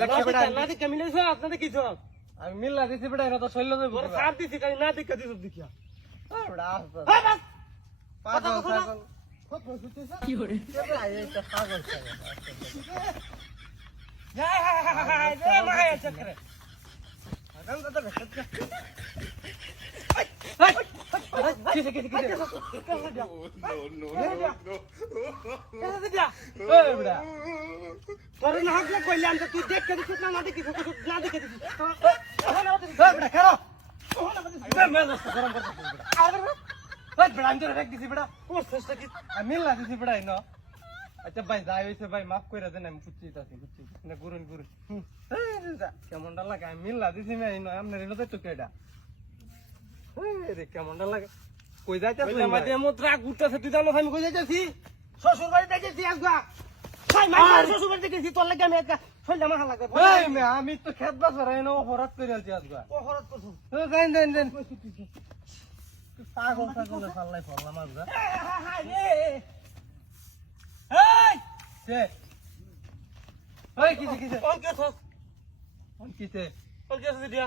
দেখতে বেটা না দেখে মিলেছ আপনাদের কি জব আমি মিল্লা দিছি বেটা এটা তো শৈল দেব বড় সার দিছি কাই না দেখে দিছ দেখিয়া বেটা হ্যাঁ বাস পাগল কথা কথা পাগল খুব বসতেছ কি করে এটা পাগল হ্যাঁ হ্যাঁ হ্যাঁ হ্যাঁ মায়া চক্রে আগাম দাদা দেখতে আমি আমি আচ্ছা ভাই যাই হইছে ভাই মাফ কইরা দেন আমি পুচ্ছি তাছি পুচ্ছি না গুরুন গুরুন কেমনটা লাগে? আমি মিল্লা দিছি মে ইনো আমনে রেনো তো রে কেমনটা লাগে? কই যাইতাছ কইলাম মাঝে মুদ্রা ঘুরতেছে তুই জানো আমি কই যাইতেছি? শ্বশুর বাড়ি ভাই মাই শ্বশুর বাড়ি দেখেছি তোর লাগে আমি একটা আমার আমি তো খেত এনো অপরাধ করে ও খরচ করছিস ও দেন দেন দেন। পাগল পাগল কোন কে? ওই কিছে কোন কে ছস দিয়া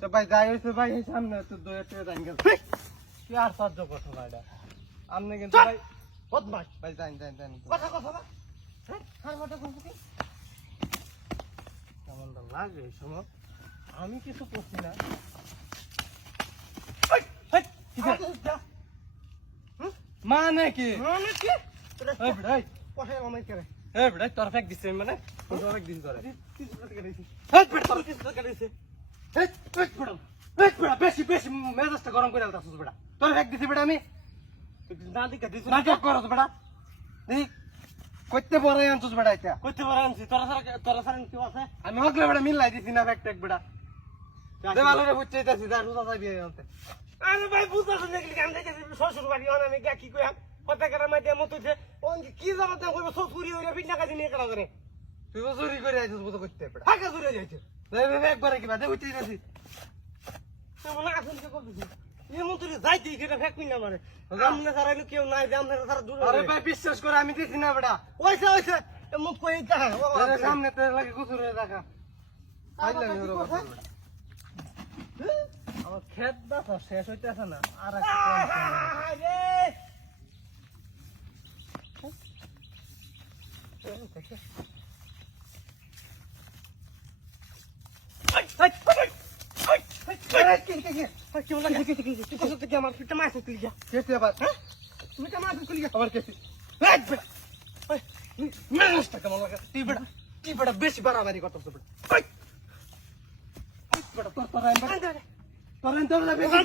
তো ভাই যাই হয়েছে ভাই এই সামনে তো দয়ে টয়ে যাই গেছে। কি আশ্চর্য ঘটনা এটা? আপনি কিন্তু! ভাই বদমাস ভাই যাই যাই যাই কথা কথা না। কেমনটা লাগে এই সময়? আমি কিছু করছি না? মানে কি? মানে কি? এই বিড়াই। কথা আমার করে। এই বিড়াই তোর ফেক দিছে মানে? তোর ফেক দিছি তোরে কিছু কথা কইছি এই তোর কিছু কইছি বেশি বেশি মেজাজটা গরম করে আলতাছিস বিড়া। তোর ফেক দিছি বিড়া আমি। না দিকে দিছ না জব করছ বিড়া। দি কইতে বড় আনছস বিড়া এটা। কইতে পারানছি তোরা সারা তোরা সারা কি আছে? আমি হকলে বিড়া মিলাই দিছি না ফেক টেক বিড়া। দেওয়ালে রে বুঝতে যাইতাছি দা রুদা যাই দিয়ে আনতে আরে ভাই বুঝতেছ দেখলি গান দেখেছি শ্বশুর বাড়ি অন আমি কি কইয়াম কথা কারা মাইতে মত হইছে। ওন কি দেন কইব? শ্বশুরি হইরে বিনা কাজে নিয়ে কারা করে। তুই তো চুরি করে আইছস বুঝতে করতে বিড়া। হাকা চুরি যাইছে। দেবে একবারে কি বাদে বুঝতে যাইতাছি। মনে আসল কে করতেছি ভাই বিশ্বাস করে আমি দিছি না বিড়া ওইসে ওইসে এমন কই তোর সামনে লাগে কুসুরে রাখা কথা আমার খেত বাসা শেষ হইতেছে না আর একটা বেশি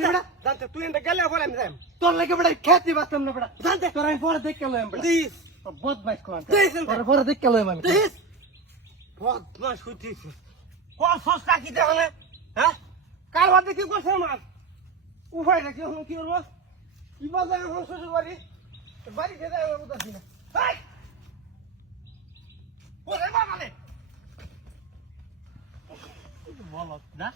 বেটা। তুই এনটা গেলে পরে আমি যাইম তোর লাগে বেটা খেতে পারতাম না বেটা। জানতে তোর আইন পরে দেখে। দিস তোর বদমাইশ এনটা। পরে দেখে লইম আমি দিস বদমাস সস্তা কি না হ্যাঁ? কার বাদে কি করছে আমার? উপায় নাকি এখন কি করব কি বাজে এখন শ্বশুর বাড়ি বাড়ি খেতে আমার বুঝতেছি না! ওরে বাবালে বলো না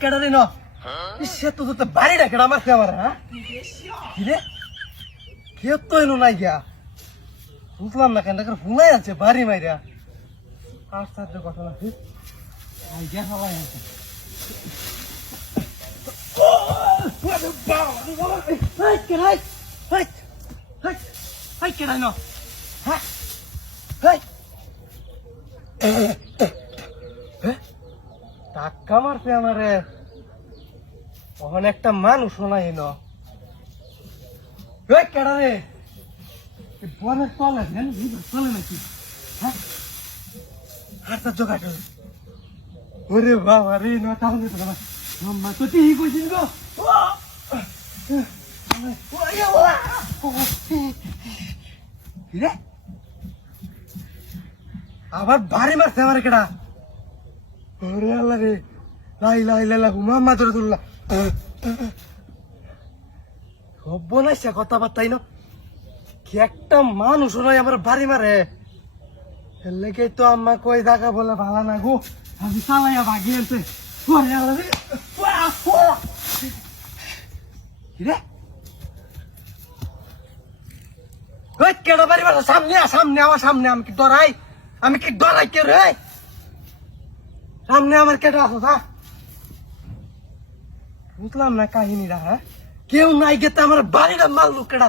কেডা রে না? সে তো তো বাড়িটা কেডা মারছে আমার হ্যাঁ? কি রে? কে তো এলো নাই গিয়া। বুঝলাম না কেন দেখে ভুলাই আছে, বাড়ি মাইরা। আশ্চর্য ঘটনা কি আই, গিয়া হালাই আছে। ভাই হ্যাঁ? মারছে আমারে। ওখানে একটা মানুষ নাই ন? ওই কেডা রে? বনের তলে জানি ভিতরে চলে নাকি? হ্যাঁ? হাতটা জোগাড়। ওরে বাবা রে না তাহলে তো বাবা। মাম্মা তো ঠিক কইছিস গো? আবার ভারী মারছে আমার কেডা? ওরে আল্লাহ রে। লাই লাই লাই মাম্মা ধরে তুললা হব না সে কথাবার্তাই না। কি একটা মানুষ নয় আমার বাড়ি মারে। লেগে তো আম্মা কই দেখা বলে ভালো না গো। আমি চালাইয়া ভাগি আনতে। কেডা বাড়ি মারছে? সামনে সামনে আমার সামনে আমি কি ডরাই? আমি কি ডরাই কে রে? সামনে আমার কেটে আসো বুঝলাম না কাহিনীটা হ্যাঁ? কেউ নাই গেতে আমার বাড়িটা মারলু কেডা?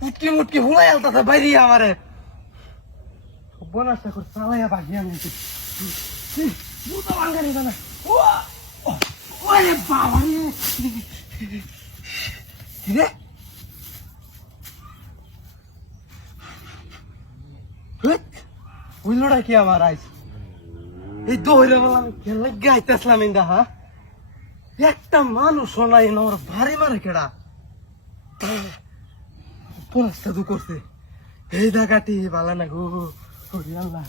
মুটকি মুটকি হুলাই আলতাছে বাইরে আমারে। বোনাসটা করে চালাইয়া বাগি আমি বুঝতে বাঙ্গারি না ওরে কি আমার আইস? এই দৌড়ে বললাম খেলে গাইতেছিলাম ইন্দা হ্যাঁ? একটা মানুষ নাই ওর ভারী মারে কেডা? পলাশটা তো করছে। এই জায়গাটি ভালো না গো, ওরে আল্লাহ।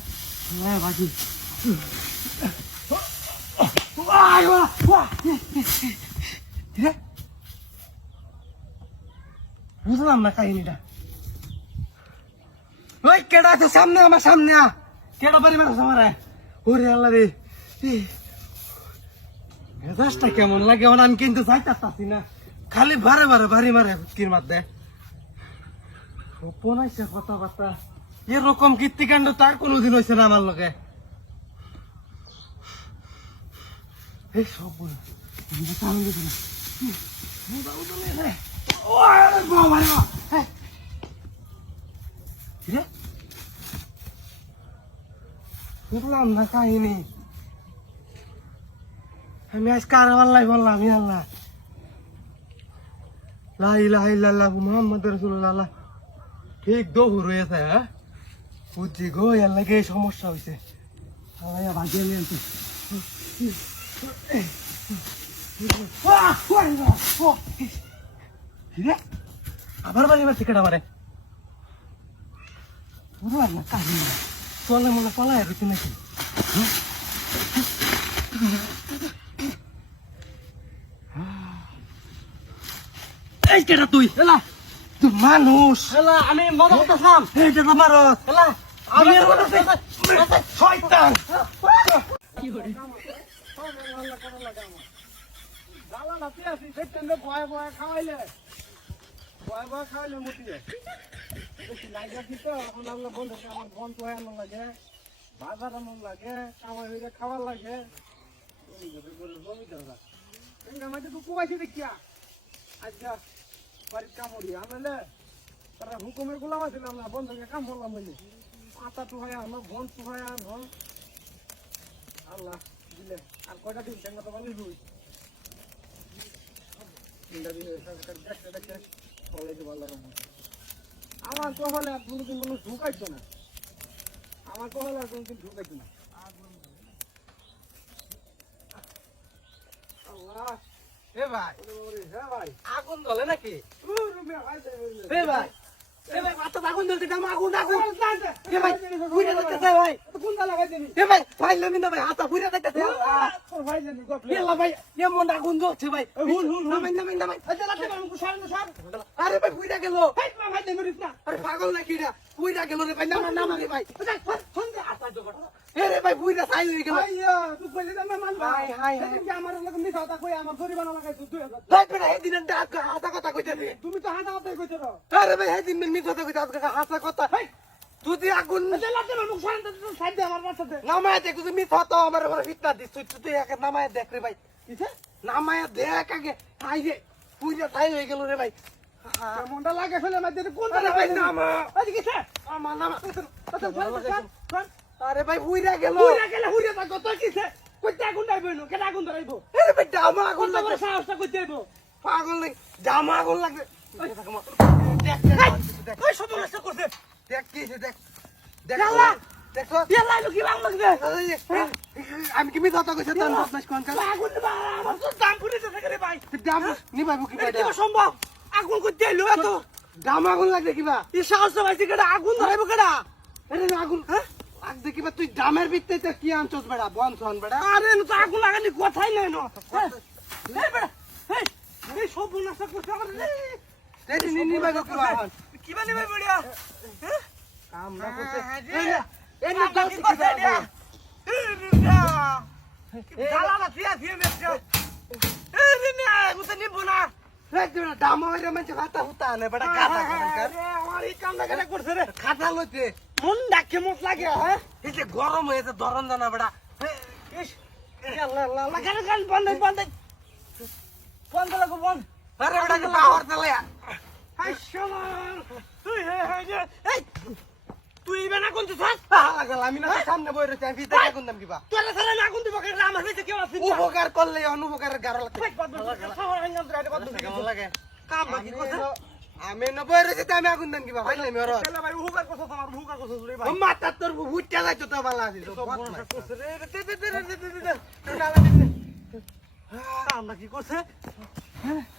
ওয়া। বুঝলাম না কাহিনীটা। ওই কেডা তো সামনে আমার সামনে কেডা বাড়ি মানুষ আমার? আল্লাহ রে। মেজাজটা কেমন লাগে? আমি কিন্তু যাইতে পারছি না। খালি বারে বারে বাড়ি মারে কির মারতে। পনাইছে কথাবার্তা। এরকম কীর্তিকাণ্ড তার কোনোদিন হয়েছে না আমার লগে। এই সব বুঝলাম না কাহিনী। আমি আজ কার আল্লাহ বললাম আমি আল্লাহ। লা ইলাহা ইল্লাল্লাহ ঠিক দৌড় হয়েছে হ্যাঁ? বুঝছি গো, এর লাগে সমস্যা হয়েছে ভাগিয়ে নিয়ে আনতে আবার বাড়ি কেটা চলে মনে পলায় নাকি? এই কেটা তুই? এলা। তুই মানুষ। এলা আমি মজা করতেছিলাম এইটা তো মারস এলা আমি এর মধ্যে শয়তান। জ্বালা নাতি আছি সেটা ভয় ভয় খাওয়াইলে। ভয় ভয় খাওয়াইলে মুটিয়ে লাগে কি তো এখন আমরা বন্ধু আমার বন্ধ হয় এমন লাগে বাজার এমন লাগে কামাই হইলে খাবার লাগে। আমাদের তো দেখিয়া। আচ্ছা। হুকুমের না কাম করলাম বলি। পাতা বন আল্লাহ দিলে। আর কয়টা দিন? সঙ্গে তো বানিয়ে দুই আমার তো হলে আর কোনোদিন মানুষ ঢুকাইতো না। আমার তো হলে আর কোনোদিন ঢুকাইতো না। আল্লাহ। এ ভাই। ভাই আগুন জ্বলে নাকি? ভাই, ভাই, ভাই, এ ভাই এ ভাই মাথা আগুন জ্বলতে দাম আগুন আগুন। এ এ ভাই ঘুরে যাইতেছে ভাই। কোনটা লাগাই দিবি এ ভাই ফাইল না ভাই হাতা ঘুরে যাইতেছে তোর ভাই জানি গপলে এলা ভাই এমন আগুন জ্বলছে ভাই। হুন, হুন। নামাই নামাই নামাই। আচ্ছা লাগতে পারব না সব। আরে ভাই ঘুরে গেল। ভাই তোমার ভাই জানি না। আরে পাগল নাকি রে ঘুরে গেল রে ভাই নামা নামা রে ভাই। ফোন দে আচ্ছা জোগাড় এ রে ভাই ঘুরে ছাই হয়ে গেল। আইয়া তুই কইলে না মান ভাই হাই, হাই, হাই। সেদিন কি আমার লগে মিছা কথা কই আমার জরিমানা লাগাই তুই 2000 ভাই বেটা এই দিন হাসা কথা কইতে দি তুমি তো হাঁটা কথাই কইছো রে আরে ভাই এই দিন মি কথা কইতে আজকে হাসা কথা। ভাই তুই আগুন নামায় দেখ তুই মিথ্যা তো আমার ঘরে ফিটনা দিস। তুই তুই একে নামায় দেখ রে ভাই। কিছে নামায় দেখ আগে। আই রে পুইরা তাই হয়ে গেল রে ভাই। কেমনটা লাগে ফেলে মাঝে কোন আমার নামা। আচ্ছা ফেলে ফেলে ফেলে আরে ভাই উইরা গেল। হুইরা গেলে হুইরা তো কিসে কইতে আগুন ধরাইবো নো কেন আগুন ধরাইবো? আরে ভাই জামা আগুন লাগে সাহসটা কইতে আইবো। পাগল নাকি জামা আগুন লাগে দেখ দেখ ওই সব নষ্ট করছে। দেখ কি দেখ। দেখ লুকি বাং লাগবে? আমি কি মিথ্যা কথা তান বদমাশ কোন কাজ আগুন আমার তো দাম পুরিতে থাকে রে ভাই। দাম কি এটা কি সম্ভব? আগুন কইতে আইলো এত। দাম আগুন লাগে কিবা? এই সাহস পাইছে কেডা? আগুন ধরাইবো কেডা? আরে আগুন হ্যাঁ? আগ দেখিবা তুই দামের ভিত্তিতে কি আনছস বেড়া? বন ছন বেড়া? আরে না তো আগুন লাগানি কথাই নাই না। এই বেড়া। এই এই সব নষ্ট করছে আমার এই নি নিবাইব কিবা হন কি বানি ভাই বড়িয়া হ্যাঁ? কাম না করতে। হ্যাঁ, এই না এই না দাও কি কিবা? জ্বালা না। থিয়া থিয়া মেছে এই রে না গুতে নিবো না। হ্যাঁ এই যে গরম হয়েছে ধরন জানা কান বন্ধ বন্ধ বন্ধ লাগো বন্ধ। আরে বেড়া পাওয়ার তালে? তুই তুই ইবে না কোন তুই থাক লাগল আমি না সামনে বই রয়েছে আমি ভিতরে কোন দাম কিবা তোরা সারা না কোন দিব কেন আমার হইছে কেউ আছে উপকার করলে অনুপকারের গারো লাগে খাওয়ার হাঙ্গাম তো বাদ কেমন লাগে কাম বাকি কথা আমি না বই রয়েছে তো আমি আগুন দাম কিবা ভাই আমি ওর তাহলে ভাই হুকার কথা তোমার হুকার কথা রে ভাই মাথা তোর হুইটা যাইতো তো ভালো আছে সব বড় করছে রে রে দে দে দে দে দে দে দে কাম নাকি করছে হ্যাঁ ফালা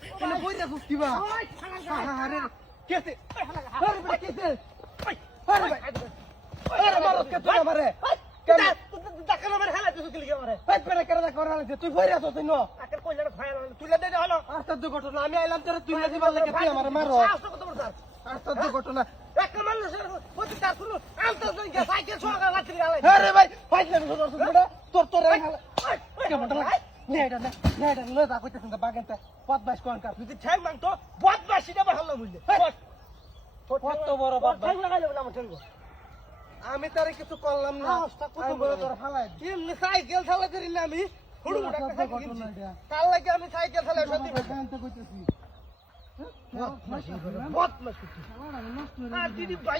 বড়া কেমনটা লাগে শুনে আরে বড়া তুই আরে বড়া আমি তোর কি আছি আমি ভাবছি না আমি ভাবছি না আরে ভাই আমি তোর আমি তোর মত করছি না না করছি না তুই আমার মারস কেলি পথ মাই একটা তারপরে কাঁচা ভাড়া এলাম আমার কিছু আল্লাহ তো সাইকেলও ধরছি না আমি তোরেও ধরছি না মানে খেলতা দিলাম আমি বলছি কি ভাই না। চালাই তারস না পাল্টা তো আলোই ভাইরাস কে লেগা এটা লই ভাইরাস কে লেগা বালটা কইছ এই তুই হাতে কিনছি লক্ষ্মী যা লক্ষ্মী জানতে তোর লোক কিলে সুদা মাতা এটা ল আমি তুই লইতাছি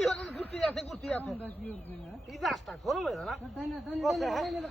আমার চোখের সামনে তো দূর আনতে এই তো পিছলাম বাবাজি গাড়ি লই যা তুই না।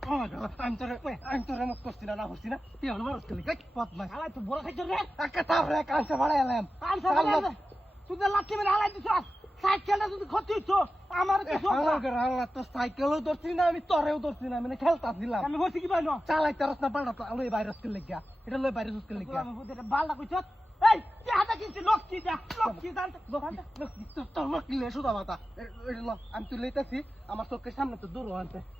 দেন তোর না তোমার তোর হলাই দেন করে পথ নাই আস্তা খারাপ রে তুই খারাপ জন্মের খারাপ তো সহ্য করছি সুদা ও মাতা কইলে খারাপ খারাপ খারাপ চলেন দে দেখা দিছ বহুত কালি মোবাইল মুক্কা মাঝে ভাড়া মারি আমাকে আমার মোবাইল দাও কি রাতে মারি এই আমরা সাইজে ছাড়া দেখি না এই সেই সেই আরে ভাই তুই এনে ইচ্ছা করে করস নাকি আমি বাড়ি যাইতে ভালো মানে তোলে খালি উঠতানি তোলে মিথ্যে ঠান্ডা আরে আমি তো তার তুলতার তাসি না ওই যে তোলে নি কথা লাগে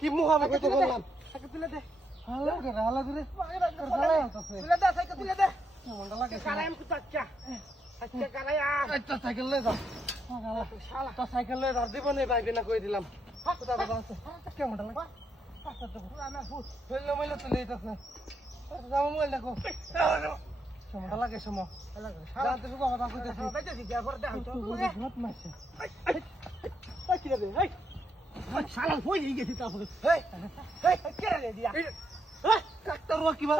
কি মুখ আমাকে তো বললাম তুলে দে হালা করে হালা করে তুলে দে সাইকেল তুলে দে কেমনটা লাগে কালাম কুতাচ্চা আচ্ছা কালায়া একটা সাইকেল লয়ে যাও শালা তো সাইকেল লয়ে আর দিব না ভাই না কই দিলাম কোথা বাবা আছে কেমনটা লাগে আমার ফুট হইল মইলো তো লেইতাছ না যাও মোবাইল দেখো কেমনটা লাগে সময় জানতে শুধু কথা কইতেছি বেঁচে দিকে পরে দেখাই তো বহুত মারছে ওই কি রে এই শালা হই গেছি তারপরে এই এই কে রে দিয়া কাকতার রুয়া কি ভাই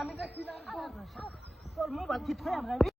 আমি দেখছি না তোর